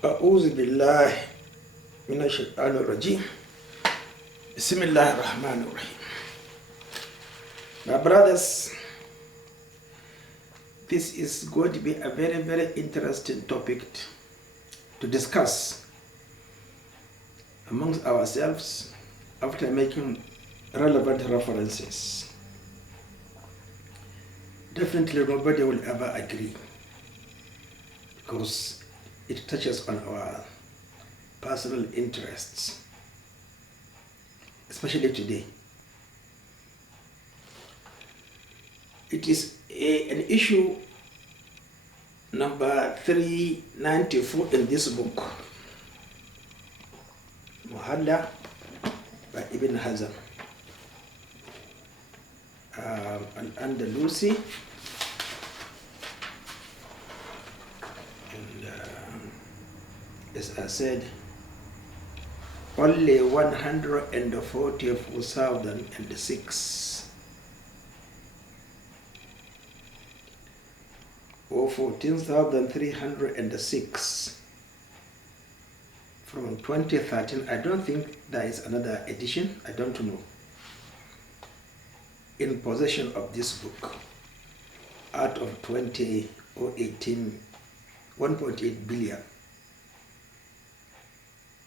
أعوذ بالله من الشيطان الرجيم. بسم الله الرحمن الرحيم. My brothers, this is going to be a very, very interesting topic to discuss amongst ourselves after making relevant references. Definitely nobody will ever agree because it touches on our personal interests, especially today. It is an issue number 394 in this book, Muhalla by Ibn Hazm, Al-Andalusi, and as I said, only 144,006 or 14,306 from 2013. I don't think there is another edition, I don't know, in possession of this book out of 20 or 18, 1.8 billion.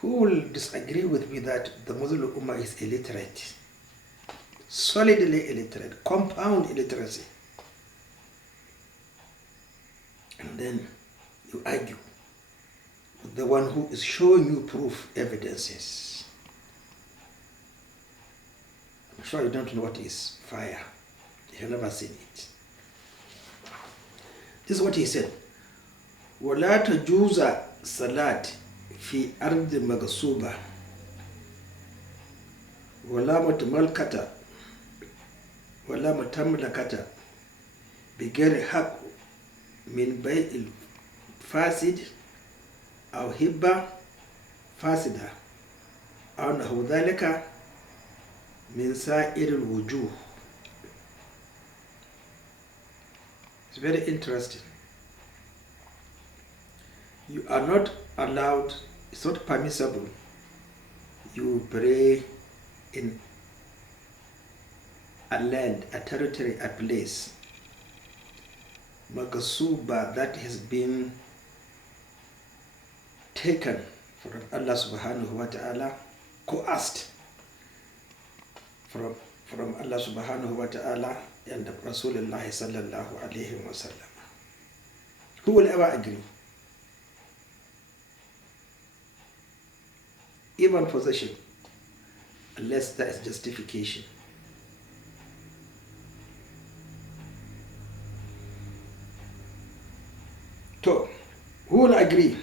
Who will disagree with me that the Muslim Ummah is illiterate, solidly illiterate, compound illiteracy? And then you argue with the one who is showing you proof, evidences. I'm sure you don't know what is fire. You have never seen it. This is what he said. وَلَا تَجُوزَ Salat في أرض مغصوبة ولا متملكة ولا متملكة بغير حق من بيع الفاسد أو هبة فاسدة أو نحو ذلك من سائر الوجوه. It's very interesting. You are not allowed, it's not permissible, you pray in a land, a territory, a place, Maghsuub, that has been taken from Allah subhanahu wa ta'ala, coerced from Allah subhanahu wa ta'ala and Rasulullah sallallahu alayhi wa sallam. Who will ever agree? Even possession, unless there is justification. So, who will agree?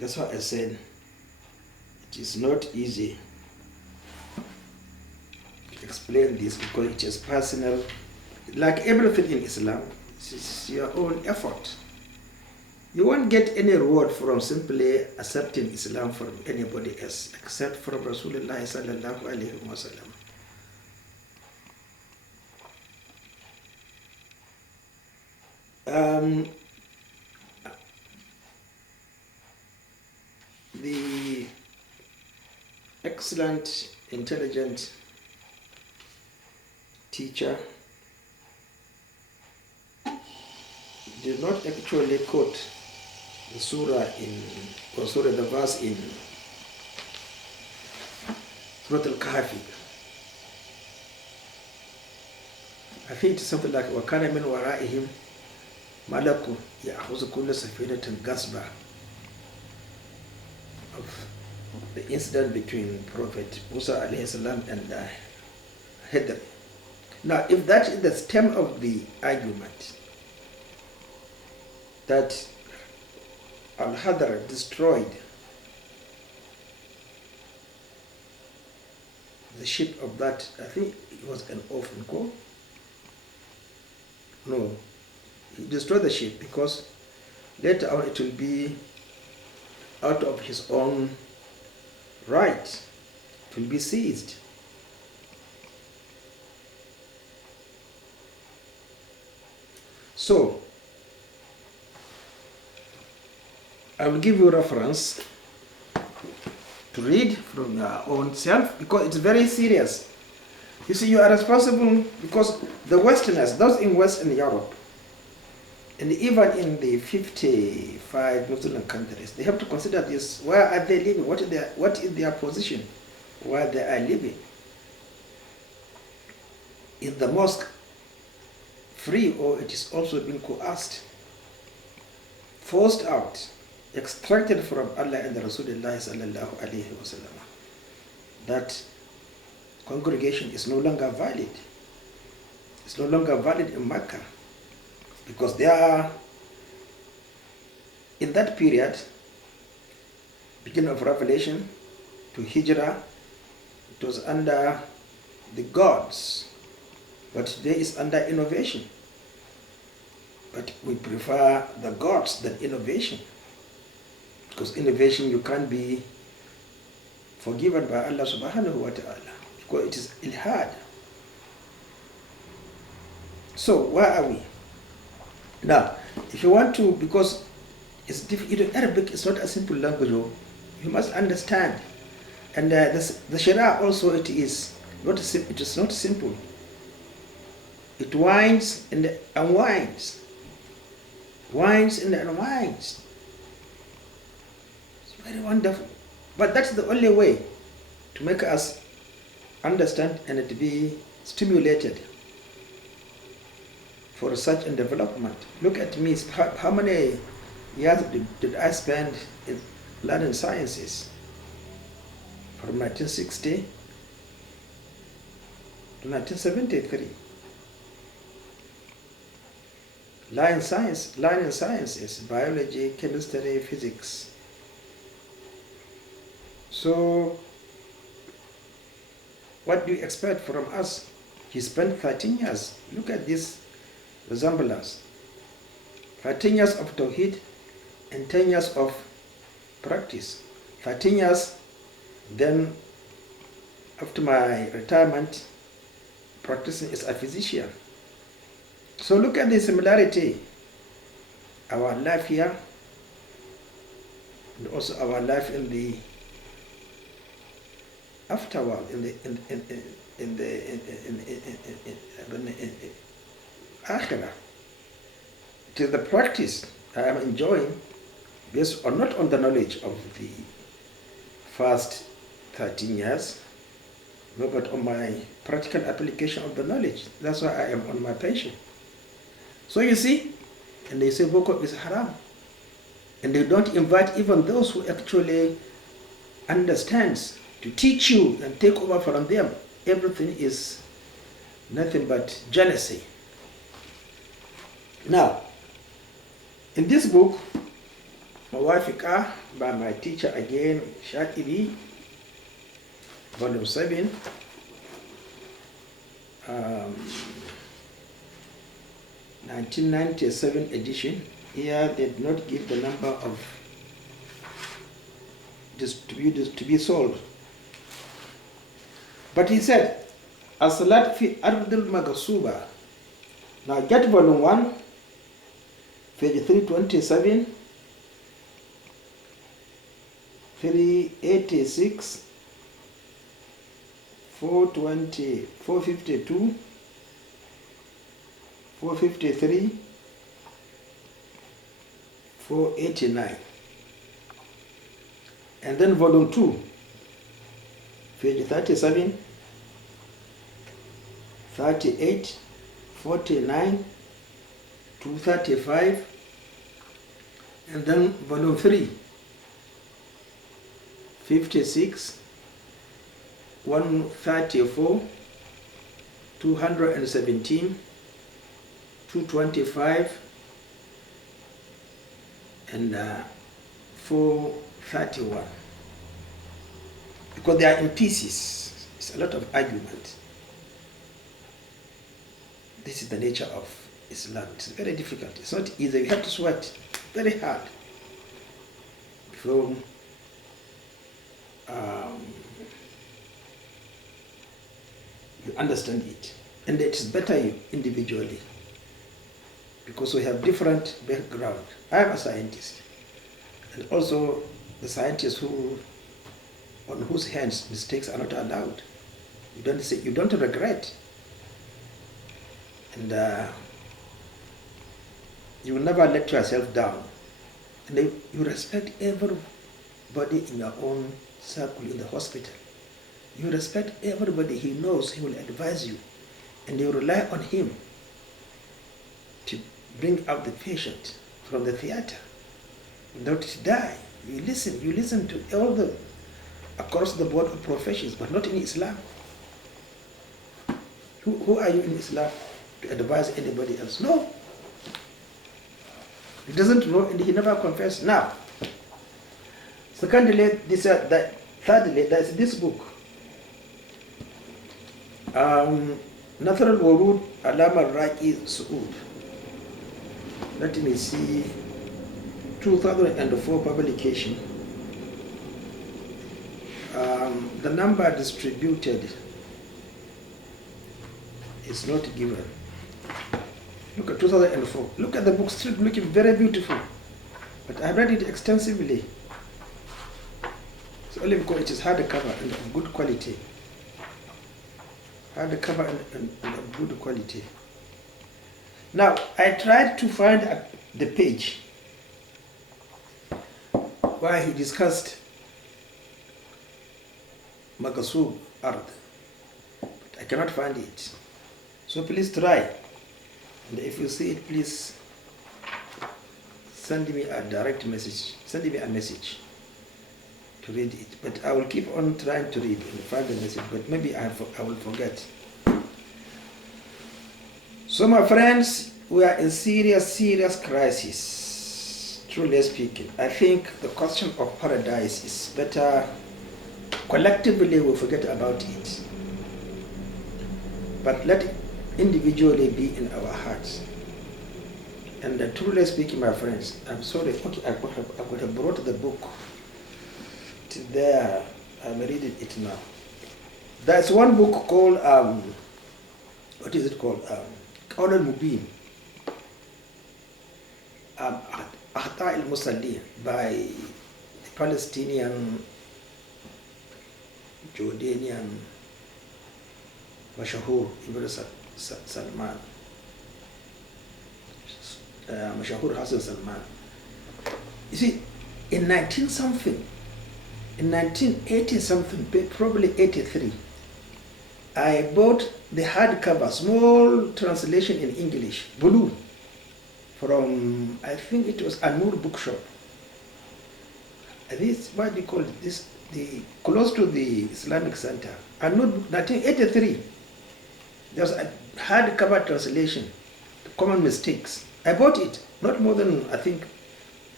That's why I said it is not easy to explain this because it is personal. Like everything in Islam, it is your own effort. You won't get any reward from simply accepting Islam from anybody else except from Rasulullah sallallahu alayhi wa sallam. The excellent, intelligent teacher did not actually quote the surah the verse in Surah Al-Kahfi. I think it's something like وَكَانَ مِنْ وَرَائِهِمْ مَلَكٌ يَأْخُذُ كُلَّ سَفِينَةٍ غَصْبًا, of the incident between Prophet Musa alayhi salam and Khidr. Now, if that is the stem of the argument, that Al-Hadr destroyed the ship of that, I think it was an orphan call. No, he destroyed the ship because later on it will be out of his own right, it will be seized. So I will give you a reference to read from your own self, because it's very serious. You see, you are responsible, because the Westerners, those in Western Europe, and even in the 55 Muslim countries, they have to consider this. Where are they living? What is their position where they are living? Is the mosque free, or it is also being coerced, forced out, extracted from Allah and the Rasulullah sallallahu alayhi wa sallam? That congregation is no longer valid. It's no longer valid in Mecca, because they are, in that period, beginning of Revelation to Hijrah, it was under the gods, but today is under innovation. But we prefer the gods than innovation, because innovation, you can't be forgiven by Allah subhanahu wa ta'ala, because it is ilhad. So where are we? Now, if you want to, because it's difficult, Arabic is not a simple language, you must understand. And the Sharia also, it is not simple. It winds and unwinds, winds and unwinds. It's very wonderful. But that's the only way to make us understand and to be stimulated for research and development. Look at me, how many years did I spend in learning sciences? From 1960 to 1973. Learning sciences, biology, chemistry, physics. So, what do you expect from us? He spent 13 years. Look at this resemblance. 13 years of Tawheed and 10 years of practice. 13 years, then after my retirement, practicing as a physician. So look at the similarity. Our life here, and also our life in the afterworld, in the Akhirah. It is the practice I am enjoying, based on not on the knowledge of the first 13 years, no, but on my practical application of the knowledge. That's why I am on my pension. So you see, and they say Boko is haram. And they don't invite even those who actually understands to teach you and take over from them. Everything is nothing but jealousy. Now, in this book, Mawafika, by my teacher again, Shatibi, volume 7, 1997 edition. Here they did not give the number of to be sold. But he said, Salat fi ardil Maghsuuba. Now get volume 1, page 327, 386, 420, 452, 453, 489. And then volume 2, page 37, 38, 49, 235, and then volume 3, 56, 134, 217, 225, and 431. Because they are in pieces. It's a lot of argument. This is the nature of Islam. It's very difficult. It's not easy. You have to sweat very hard before you understand it. And it is better you individually, because we have different background. I am a scientist. And also the scientists on whose hands mistakes are not allowed. You don't regret. And you will never let yourself down. And you respect everybody in your own circle in the hospital. You respect everybody. He knows he will advise you. And you rely on him to bring out the patient from the theater not to die. You listen to all the across the board of professions, but not in Islam. Who are you in Islam to advise anybody else? No. He doesn't know and he never confessed. Now, secondly, thirdly, there's this book. Nathar al-Warud Alama Raqi Su'ud. Let me see. 2004 publication. The number distributed is not given. Look at 2004. Look at the book, still looking very beautiful. But I read it extensively. It's only because it is hardcover and of good quality. Hardcover and of good quality. Now, I tried to find the page where he discussed Maghsuub art. But I cannot find it. So please try. And if you see it, please send me a direct message. Send me a message to read it. But I will keep on trying to read and find the message. But maybe I will forget. So my friends, we are in serious crisis. Truly speaking, I think the question of paradise is better. Collectively, we forget about it. But let it individually be in our hearts. And truly speaking, my friends, I'm sorry. Okay, I could have brought the book to there. I'm reading it now. There's one book called what is it called? Qawl al-Mubin. Akhta al-Musallin by the Palestinian, Jordanian, Mashahur Ibn Salman, Mashahur Hassan Salman. You see, in 1980-something, probably 83, I bought the hardcover, small translation in English, blue, from, I think it was An-Nur bookshop. This, what do you call it? This, close to the Islamic Center. An-Nur, 1983. There was a hardcover translation, Common Mistakes. I bought it, not more than, I think,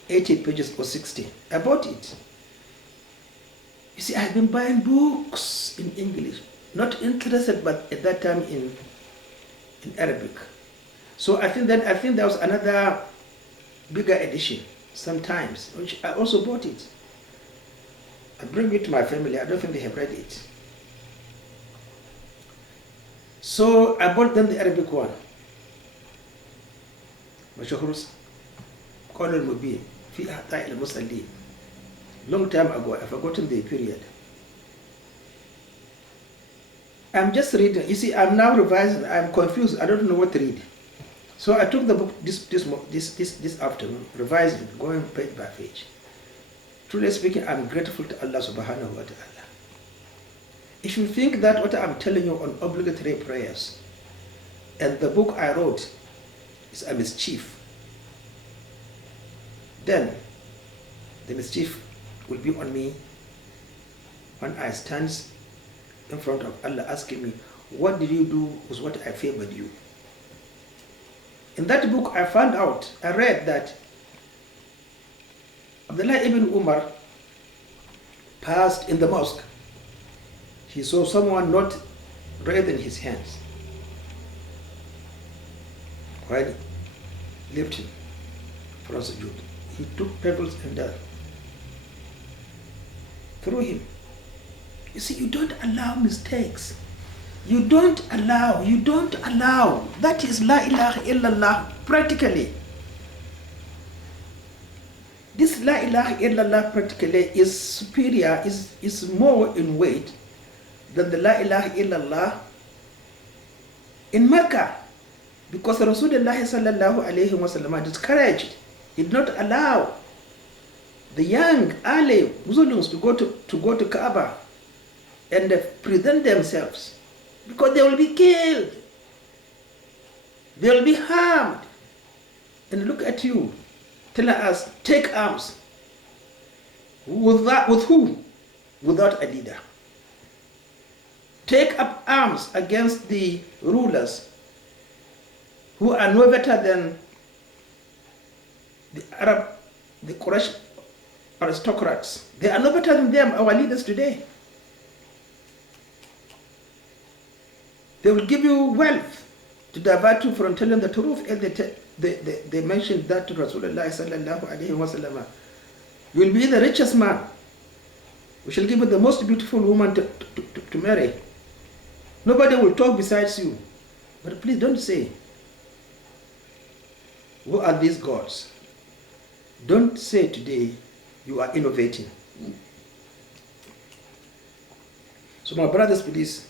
80 pages or 60. I bought it. You see, I've been buying books in English. Not interested, but at that time in Arabic. So I think there was another bigger edition sometimes, which I also bought it. I bring it to my family. I don't think they have read it. So I bought them the Arabic one. Mashahur's Qawl al-Mubin fi Akhta al-Musallin. Long time ago, I've forgotten the period. I'm just reading. You see, I'm now revising. I'm confused. I don't know what to read. So I took the book this afternoon, revising, going page by page. Truly speaking, I'm grateful to Allah subhanahu wa ta'ala. If you think that what I'm telling you on obligatory prayers and the book I wrote is a mischief, then the mischief will be on me when I stand in front of Allah asking me, what did you do with what I favored you? In that book I found out, I read that Abdullah ibn Umar passed in the mosque. He saw someone not raising his hands while lifting from sujood. He took pebbles and dirt threw him. You see, you don't allow mistakes. You don't allow. That is La ilaha illallah practically. This La ilaha illallah practically is superior, is more in weight than the La ilaha illallah in Mecca. Because Rasulullah sallallahu alayhi wa sallam discouraged, he did not allow the young early Muslims to go to Kaaba and present themselves, because they will be killed, they will be harmed. And look at you telling us, take arms. With who? Without a leader. Take up arms against the rulers who are no better than the Quraysh aristocrats. They are no better than them, our leaders today. They will give you wealth to divert you from telling the truth. And they mentioned that to Rasulullah sallallahu alayhi wa sallam. You will be the richest man. We shall give you the most beautiful woman to marry. Nobody will talk besides you. But please don't say, who are these gods? Don't say today you are innovating. So my brothers, please,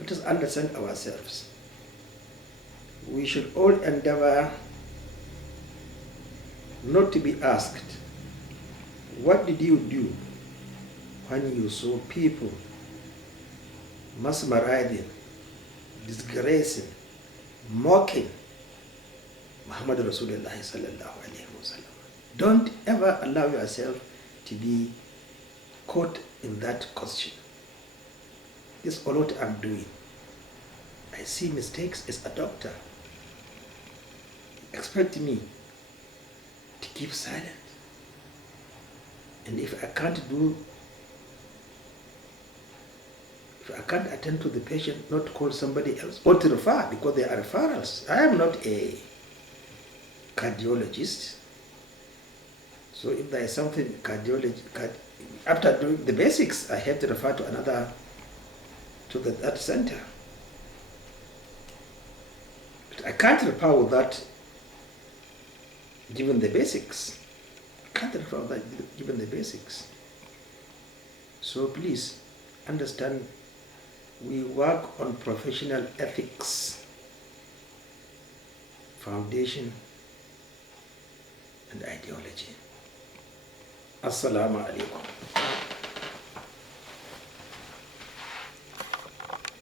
let us understand ourselves. We should all endeavor not to be asked, what did you do when you saw people mesmerizing, disgracing, mocking Muhammad Rasulullah sallallahu alayhi wa sallam? Don't ever allow yourself to be caught in that question. This is all what I'm doing. I see mistakes as a doctor. Expect me to keep silent. And if I can't attend to the patient, not call somebody else, or to refer, because there are referrals. I am not a cardiologist. So if there is something after doing the basics, I have to refer to that center. But I can't refer without given the basics. I can't refer without given the basics. So please understand, we work on professional ethics, foundation, and ideology. Assalamu alaikum.